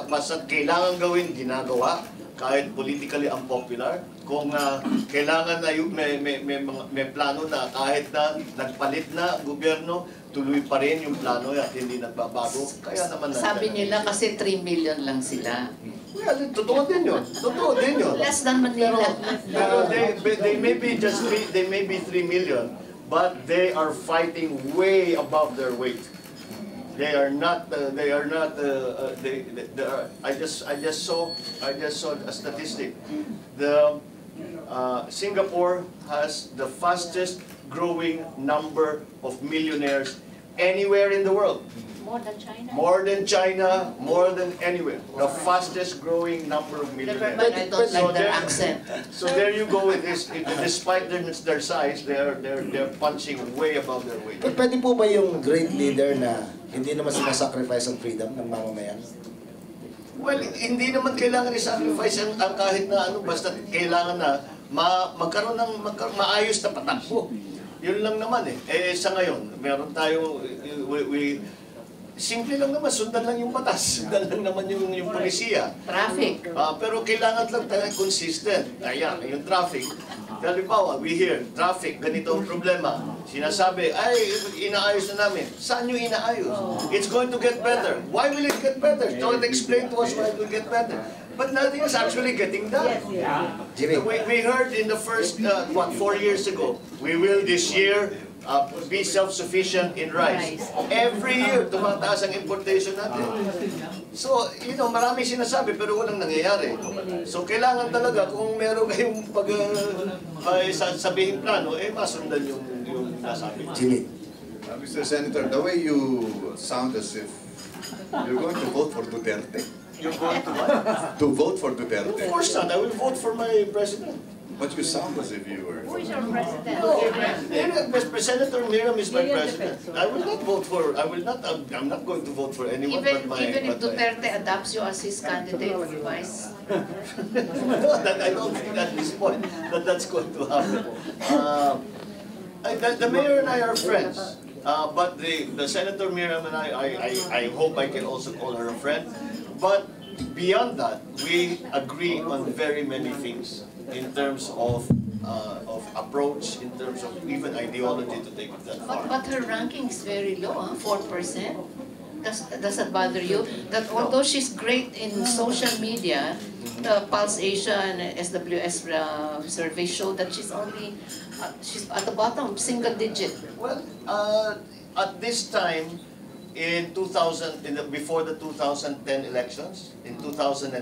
basta kailangan gawin, ginagawa, kahit politically unpopular, kung kailangan na may plano na kahit na nagpalit na gobyerno, tuloy pa rin yung plano at hindi nagbabago. Kaya naman sabi nila kasi 3 million lang sila. Well, totoo din yun. Totoo din yun. Less than Manila. Pero they may be 3 million, but they are fighting way above their weight. They are not. They are not. They are, I just saw a statistic. The Singapore has the fastest growing number of millionaires anywhere in the world. More than China. More than China, more than anywhere. The fastest growing number of Never millionaires. mind, I don't So like their there- accent. So there you go with this. Despite their size, they're punching way above their weight. Pwede po ba yung great leader na hindi naman sinasacrifice ang freedom ng mamamayan? Well, hindi naman kailangan i-sacrifice ang kahit na ano, basta kailangan na magkaroon ng maayos na patakbo. Yun lang naman eh. Sa ngayon, meron tayong, simple lang naman, sundan lang yung batas. Sundan lang naman yung polisiya. Traffic. Pero kailangan lang tayo consistent. Ayan, yung traffic. Halimbawa, we hear, traffic, ganito ang problema. Sinasabi, ay, inaayos na namin. Saan yung inaayos? It's going to get better. Why will it get better? Don't explain to us why it will get better. But nothing is actually getting done. Jimmy. We heard in the first, 4 years ago, we will this year be self-sufficient in rice. Every year, tumataas ang importation natin. So, marami sinasabi pero walang nangyayari. So, kailangan talaga kung meron kayong sabihin plano, masundan yung nasabi. Jimmy. Mr. Senator, the way you sound as if you're going to vote for Duterte. You're going to what? To vote for Of Duterte. course not. I will vote for my president. But you sound as if you were. Who is your president? Senator Miriam is my president. I will not vote for. I'm not going to vote for anyone Even but my. if but my- Duterte adopts you as his candidate for vice. No, I don't think at this point that's going to happen. The mayor and I are friends, but the Senator Miriam and I hope I can also call her a friend. But beyond that, we agree on very many things in terms of approach, in terms of even ideology to take it that far. But her ranking is very low, 4%. Does that bother you? That although she's great in social media, the Pulse Asia and SWS survey show that she's at the bottom, single digit. Well, at this time, before the 2010 elections, in 2009,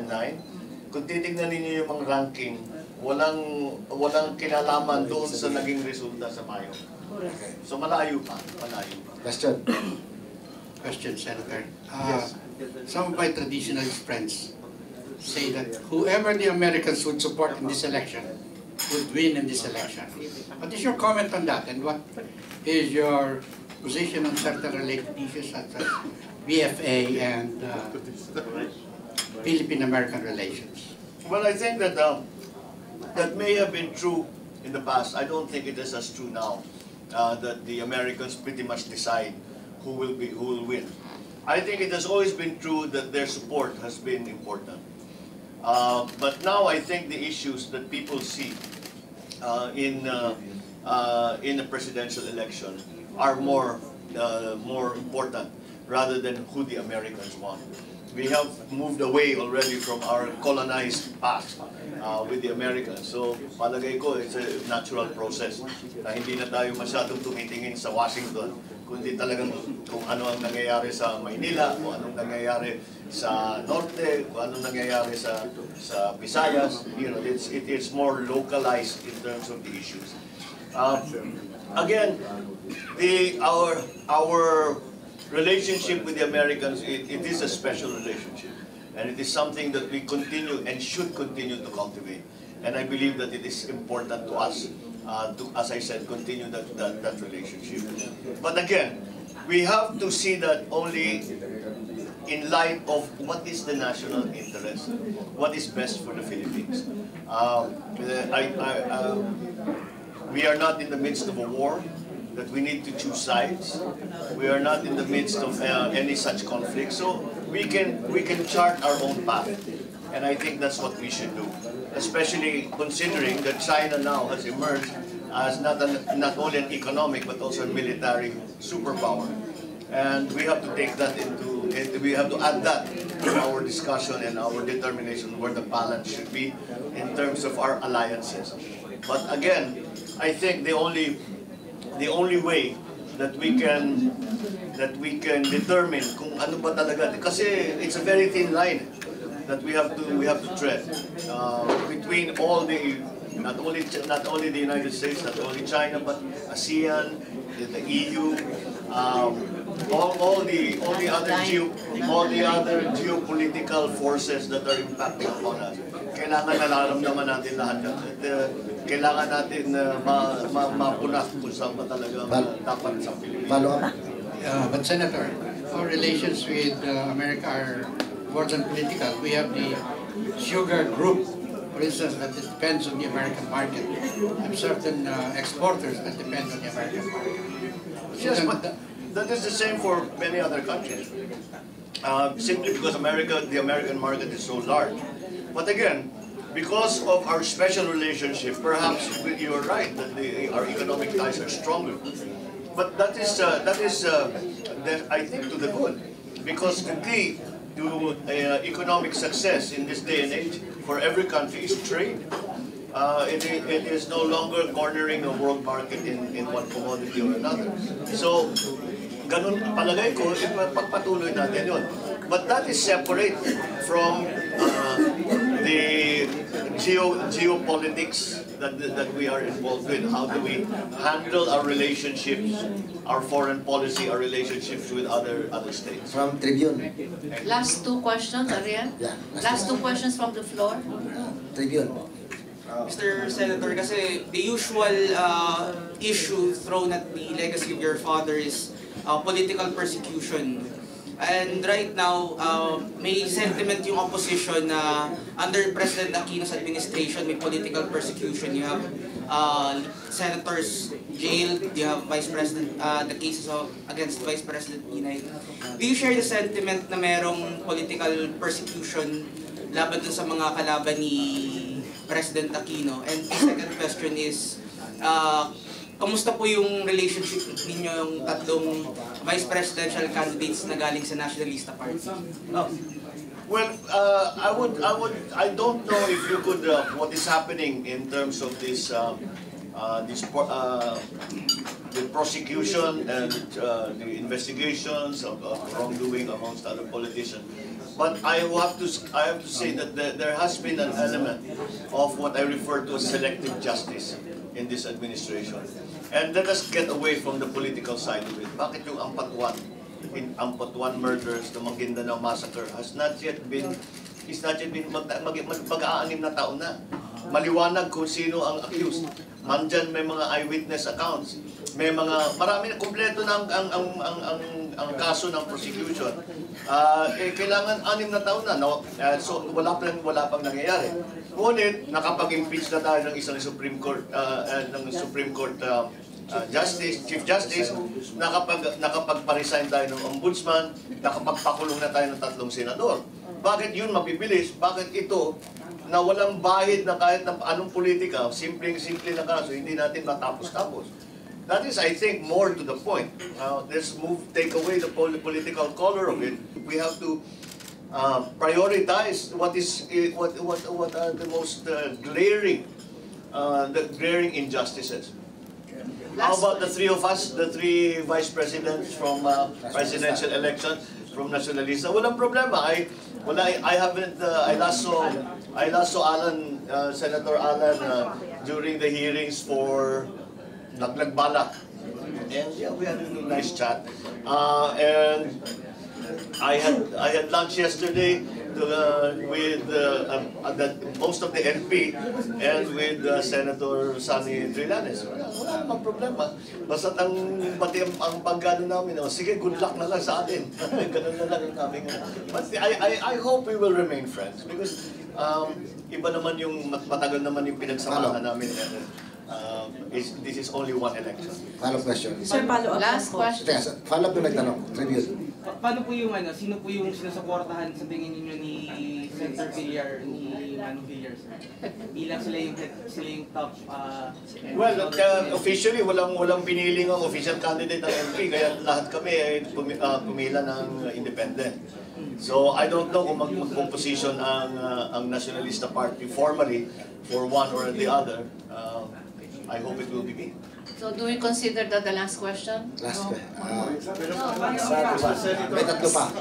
kung titignan ninyo yung mga ranking, walang kinalaman doon sa naging resulta sa Mayo. So malayo pa. Question. Question, Senator. Yes. Some of my traditionalist friends say that whoever the Americans would support in this election would win in this election. What is your comment on that, and what is your position on certain related issues such as BFA and Philippine-American relations? Well, I think that that may have been true in the past. I don't think it is as true now. That the Americans pretty much decide who will win. I think it has always been true that their support has been important. But now I think the issues that people see in a presidential election are more important rather than who the Americans want. We have moved away already from our colonized past with the Americans. So, palagay ko, it's a natural process na hindi na tayo masyadong tumitingin sa Washington, kundi talagang kung ano ang nangyayari sa Maynila, kung anong nangyayari sa Norte, kung anong nangyayari sa Visayas. It is more localized in terms of the issues. Again, our relationship with the Americans, it is a special relationship. And it is something that we continue and should continue to cultivate. And I believe that it is important to us to, as I said, continue that relationship. But again, we have to see that only in light of what is the national interest, what is best for the Philippines. We are not in the midst of a war that we need to choose sides. We are not in the midst of any such conflict, so we can chart our own path, and I think that's what we should do. Especially considering that China now has emerged as not only an economic but also a military superpower, and we have to take that we have to add that to our discussion and our determination where the balance should be in terms of our alliances. But again, I think the only way that we can determine kung ano ba talaga, kasi it's a very thin line that we have to tread between all the not only the United States, not only China, but ASEAN, the EU, all the other geopolitical forces that are impacting upon us. Kailangan nararamdaman natin lahat yan. Kailangan natin mapuna kung saan ba talaga dapat sa Pilipinas. Follow up. But Senator, our relations with America are more than political. We have the sugar group, for instance, that depends on the American market. And certain exporters that depend on the American market. Yes, but that is the same for many other countries. Simply because the American market is so large. But again, because of our special relationship, perhaps you are right that our economic ties are stronger. But that is I think, to the good, because the key to economic success in this day and age for every country is trade. It is no longer cornering a world market in one commodity or another. So, ganun palagay ko, pagpatuloy natin yun. But that is separate from the geopolitics that we are involved with. How do we handle our relationships, our foreign policy, our relationships with other states? From Tribune. Last two questions, Ariel? Yeah. Last two questions from the floor. Tribune. Mr. Senator, kasi the usual issue thrown at the legacy of your father is political persecution. And right now, may sentiment yung opposition na under President Aquino's administration, may political persecution. You have senators jailed, you have Vice President, the cases against Vice President Binay. Do you share the sentiment na merong political persecution laban dun sa mga kalaban ni President Aquino? And the second question is, kamusta po yung relationship ninyo yung tatlong vice presidential candidates na galing sa Nationalista Party? Well, I don't know if you could what is happening in terms of the prosecution and the investigations of wrongdoing amongst other politicians. But I have to say that there has been an element of what I refer to as selective justice in this administration. And let us get away from the political side of it. Bakit yung Ampatuan murders, the Maguindanao massacre is not yet been mag-aanim na taon na. Maliwanag kung sino ang accused. Nandyan may mga eyewitness accounts. May mga, marami na, kumpleto na ang kaso ng prosecution. Kailangan 6 na taon na, no? So wala pang nangyayari. Ngunit, nakapag-impeach na tayo ng isang Supreme Court, Chief Justice, nakapag-resign tayo ng Ombudsman, nakapagpakulong na tayo ng 3 senador. Bakit yun mabibilis? Bakit ito na walang bahid na kahit na anong politika, simple na kaso, hindi natin matapos-tapos? That is, I think, more to the point. Let's take away the political color of it. We have to prioritize what are the most glaring injustices. How about the three of us, the 3 vice presidents from presidential election from Nacionalista? Walang problema. I last saw Alan, Senator Alan, during the hearings for Naglagbala, and yeah, we had a nice chat. And I had lunch yesterday with most of the NP and with Senator Sonny Trillanes. Wala namang problema. Basta pati ang paggano namin, sige, good luck na lang sa atin. Ganun na lang ang aming. But I hope we will remain friends because iba naman yung matagal naman yung pinagsamahan namin. This is only one election. Follow question. Sir, follow up. Last question. Teka, follow up yung nagtanong. Tribune. Paano po yung sino po yung sinusuportahan sa tingin niyo ni Senator Villar, ni Manny Villar? Bilang sila yung top Well, officially walang piniling ang official candidate ng MP, kaya lahat kami ay pumila ng independent. So I don't know kung mag-composition ang Nacionalista Party formally for one or the other. I hope it will be me. So do we consider that the last question? Last No. May tatlo pa.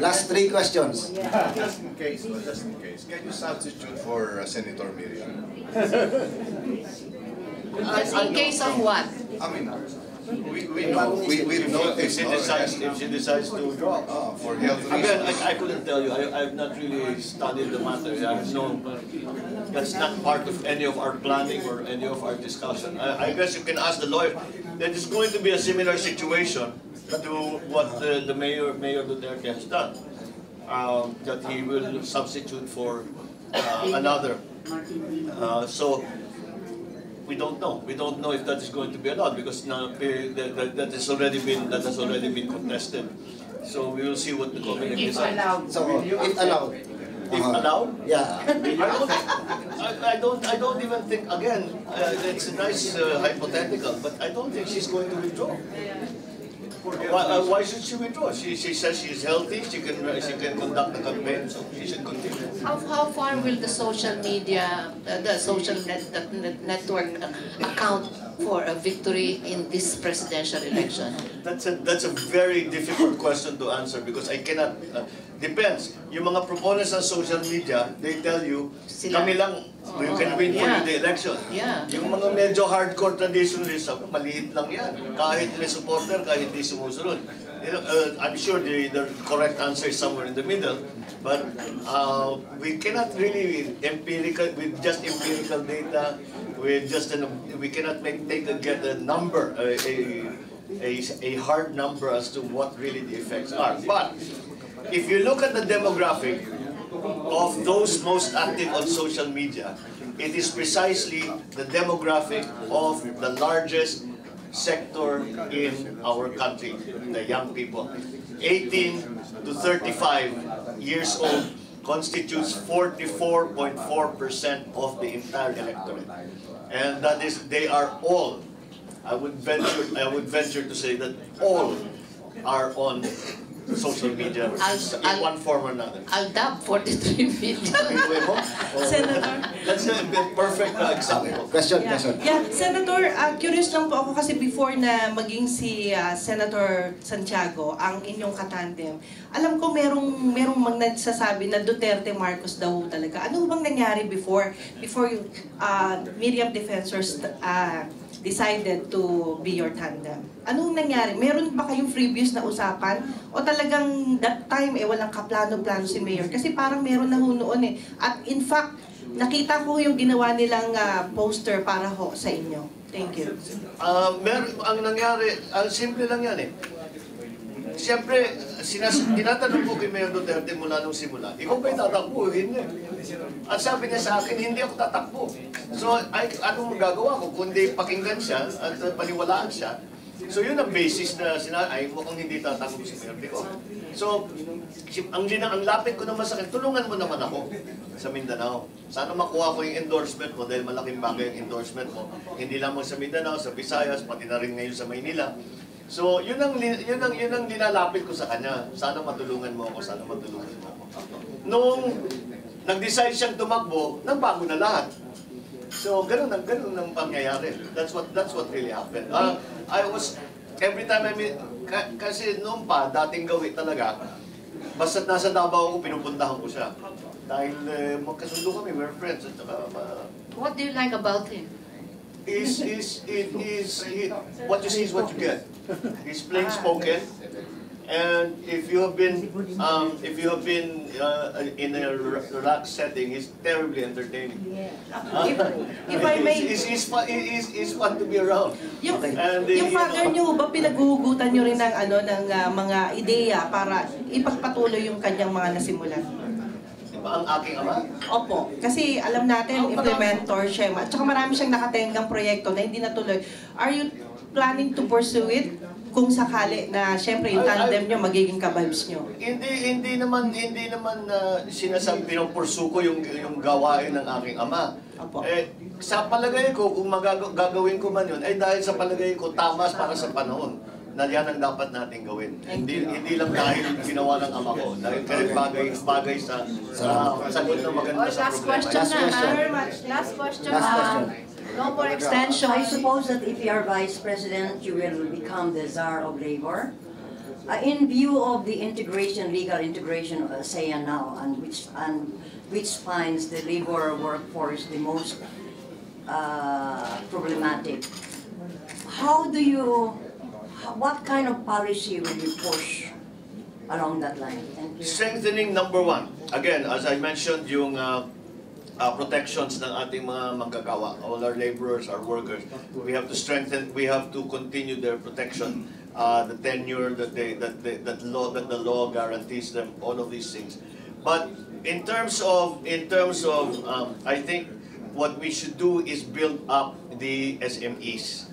Last 3 questions. Just in case, can you substitute for Senator Miriam? Just in case of what? I mean, we know, we've noticed, If she decides to withdraw. for health Again, reasons. I couldn't tell you. I've not really studied the matter. I have no. That's not part of any of our planning or any of our discussion. I guess you can ask the lawyer. There is going to be a similar situation to what the Mayor Duterte has done. That he will substitute for another. So. We don't know. We don't know if that is going to be allowed because now that has already been contested. So we will see what the Comelec decides. So, if allowed. If allowed? Yeah. I don't even think. Again, it's a nice hypothetical, but I don't think she's going to withdraw. Why should she withdraw? She says she's healthy. She can conduct the campaign, so she should continue. How far will the social media, the social network account for a victory in this presidential election? That's a very difficult question to answer because I cannot. Depends. Yung mga proponents ng social media, they tell you, kami lang, we can win for the election. Yeah. Yung mga medyo hardcore traditionalists, maliit lang yan. Kahit may supporter, kahit di sumusunod. I'm sure the correct answer is somewhere in the middle, but we cannot really with just empirical data, we cannot get a number, a hard number as to what really the effects are. But if you look at the demographic of those most active on social media, it is precisely the demographic of the largest sector in our country, the young people. 18 to 35 years old constitutes 44.4% of the entire electorate. And that is, they are all, I would venture to say that all are on social media in one form or another. Aldab, 43 million. Senator. That's a perfect example. Question. Yeah, Senator, curious lang po ako kasi before na maging si Senator Santiago ang inyong katandem, alam ko merong nagsasabi na Duterte Marcos daw talaga. Ano bang nangyari before yung Miriam Defensors decided to be your tandem? Anong nangyari? Meron ba kayong previous na usapan? O talagang that time, walang kaplano-plano si Mayor? Kasi parang meron na noon eh. At in fact, nakita ko yung ginawa nilang poster para ho sa inyo. Thank you. Ang nangyari, simple lang yan eh. Siyempre, tinatanong ko kay Mayor Duterte mula nung simula, ikaw ba'y tatakbo? Hindi. At sabi niya sa akin, hindi ako tatakbo. So, anong magagawa ko? Kundi pakinggan siya at paniwalaan siya. So, yun ang basis na ay mukhang hindi tatakbo si Mayor Dico. So, ang lapit ko naman sa akin, tulungan mo naman ako sa Mindanao. Sana makuha ko yung endorsement mo dahil malaking bagay yung endorsement mo. Hindi lamang sa Mindanao, sa Visayas, pati na rin ngayon sa Maynila. So, yun ang linalapit ko sa kanya. Sana matulungan mo ako, sana matulungan mo ako. Nung nag-decide siyang tumakbo, nagbago na lahat. So, ganun ang pangyayari. That's what really happened. Every time kasi noon pa, dating gawin talaga, basta't nasa Davao ako, pinupuntahan ko siya. Dahil magkasundo kami, we're friends. At saka, What do you like about him? What you see is what you get. He's plain spoken, and if you have been in a relaxed setting, he's terribly entertaining. If I may, He's fun to be around. yung father niyo ba pinaghuhugutan niyo rin ng mga ideya para ipagpatuloy yung kanyang mga nasimulan? Ang aking ama? Opo. Kasi alam natin, implementor siya. At saka marami siyang nakatenggang proyekto na hindi natuloy. Are you planning to pursue it? Kung sakali na, syempre, yung tandem nyo, magiging ka-vibes nyo. Hindi naman sinasabi pinupursu ko yung gawain ng aking ama. Opo. Sa palagay ko, kung gagawin ko man yun, ay dahil sa palagay ko, tama para sa panahon na yan ang dapat nating gawin. Hindi lang dahil ginawa ng ama ko. Dahil bagay sa sagot na maganda sa Last problema. question na. Last question. Last question. Last question. No more extension. I suppose that if you are vice president, you will become the czar of labor. In view of the integration, legal integration of ASEAN now, and which finds the labor workforce the most problematic, what kind of policy will you push along that line? Thank you. Strengthening, number one. Again, as I mentioned, yung protections ng ating mga manggagawa, all our laborers, our workers, we have to strengthen, we have to continue their protection, the tenure that the law guarantees them, all of these things. But in terms of, I think what we should do is build up the SMEs.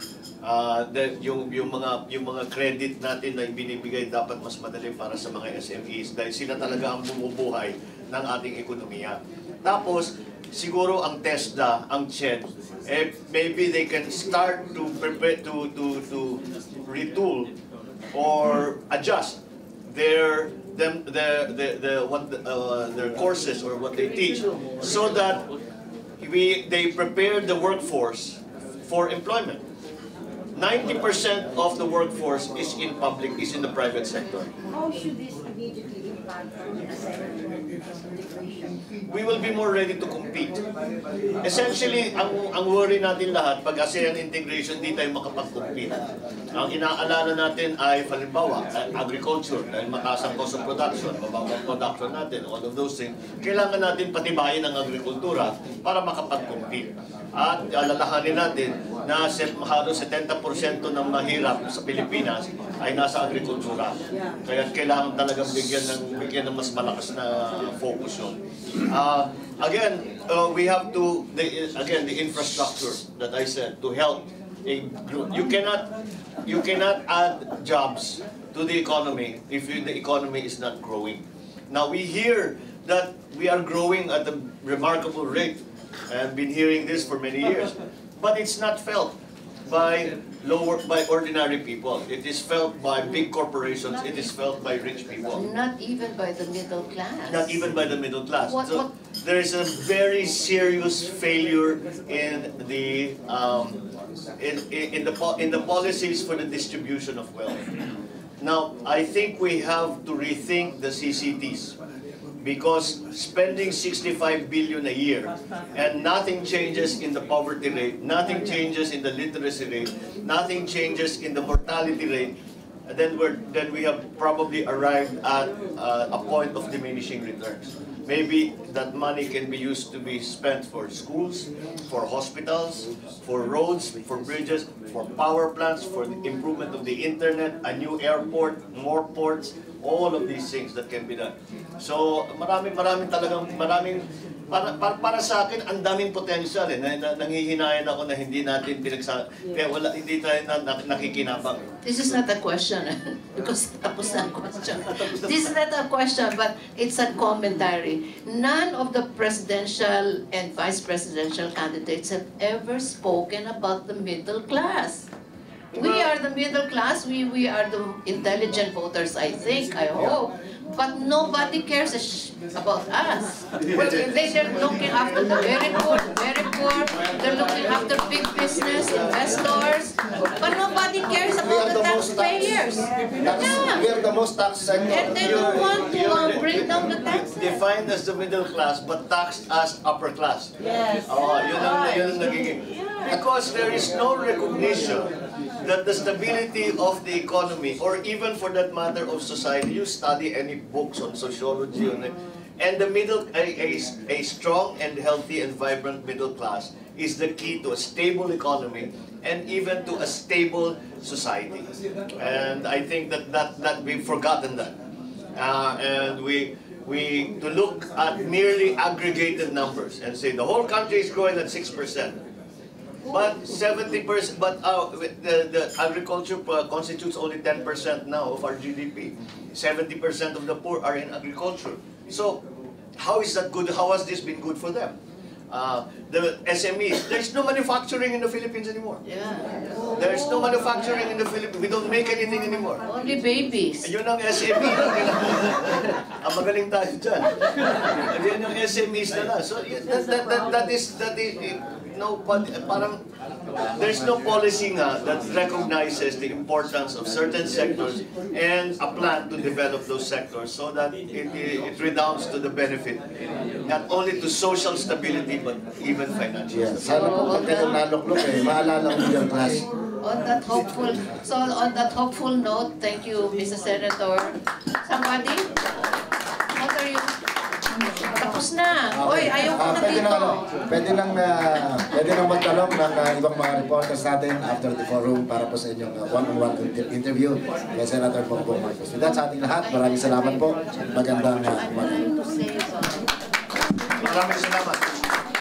Yung mga credit natin na binibigay dapat mas madali para sa mga SMEs dahil sila talaga ang bumubuhay ng ating ekonomiya. Tapos, siguro ang TESDA, ang CHED, maybe they can start to prepare to retool or adjust their courses or what they teach so that they prepare the workforce for employment. 90% of the workforce is in the private sector. How should this immediately impact on the integration? We will be more ready to compete. Essentially, ang worry natin lahat, pag ASEAN integration, di tayo makapag-compete. Ang inaalala natin ay, halimbawa, agriculture, dahil mataas ang cost of production, mababang production natin, all of those things, kailangan natin patibayin ang agrikultura para makapag-compete. At alalahanin natin na halos 70% ng mahirap sa Pilipinas ay nasa agrikultura. Kaya kailangan talagang bigyan ng mas malakas na focus yun. Again, we have to, the infrastructure that I said, to help a group. You cannot add jobs to the economy if the economy is not growing. Now we hear that we are growing at a remarkable rate. I've been hearing this for many years, but it's not felt by ordinary people. It is felt by big corporations. It is felt by rich people. Not even by the middle class. Not even by the middle class. So there is a very serious failure in the policies for the distribution of wealth. Now, I think we have to rethink the CCTs. Because spending 65 billion a year and nothing changes in the poverty rate, nothing changes in the literacy rate, nothing changes in the mortality rate, then we have probably arrived at a point of diminishing returns. Maybe that money can be used to be spent for schools, for hospitals, for roads, for bridges, for power plants, for the improvement of the internet, a new airport, more ports, all of these things that can be done. So, maraming para sa akin, ang daming potential nangihinayan ako na hindi natin hindi tayo nakikinabang. This is not a question, because tapos na ang question. This is not a question, but it's a commentary. None of the presidential and vice presidential candidates have ever spoken about the middle class. We are the middle class, we are the intelligent voters, I think, I hope. But nobody cares about us. They're looking after the very poor, they're looking after big business, investors, but nobody cares about the taxpayers. We are the most tax sector. And they don't want to bring down the taxes. Defined as the middle class, but taxed as upper class. Yes. Yun ang nagiging. Because there is no recognition that the stability of the economy, or even for that matter of society, you study any books on sociology, and a strong and healthy and vibrant middle class is the key to a stable economy and even to a stable society. And I think that we've forgotten that, and we to look at merely aggregated numbers and say the whole country is growing at 6%. But 70%, but the agriculture constitutes only 10% now of our GDP. 70% of the poor are in agriculture. So, how is that good? How has this been good for them? The SMEs, there's no manufacturing in the Philippines anymore. Yeah. There's no manufacturing in the Philippines. We don't make anything anymore. Only babies. Yun ang SME. Magaling tayo dyan. Yun yung SMEs na lang. So that is nobody, parang, there's no policy nga that recognizes the importance of certain sectors and a plan to develop those sectors so that it redounds to the benefit, not only to social stability, but even financial Yeah, sana po pag kayo naluklok maalala mo yung class. On that hopeful note, thank you, Mr. Senator. Somebody? What are you? Tapos na. Oy, ayaw ko na dito. Pwede nang magtanong ng ibang mga reporters natin after the forum para po sa inyong one-on-one interview kay Senator Bongbong Marcos. With that, sa ating lahat, maraming salamat po. Magandang umaga. Maraming salamat.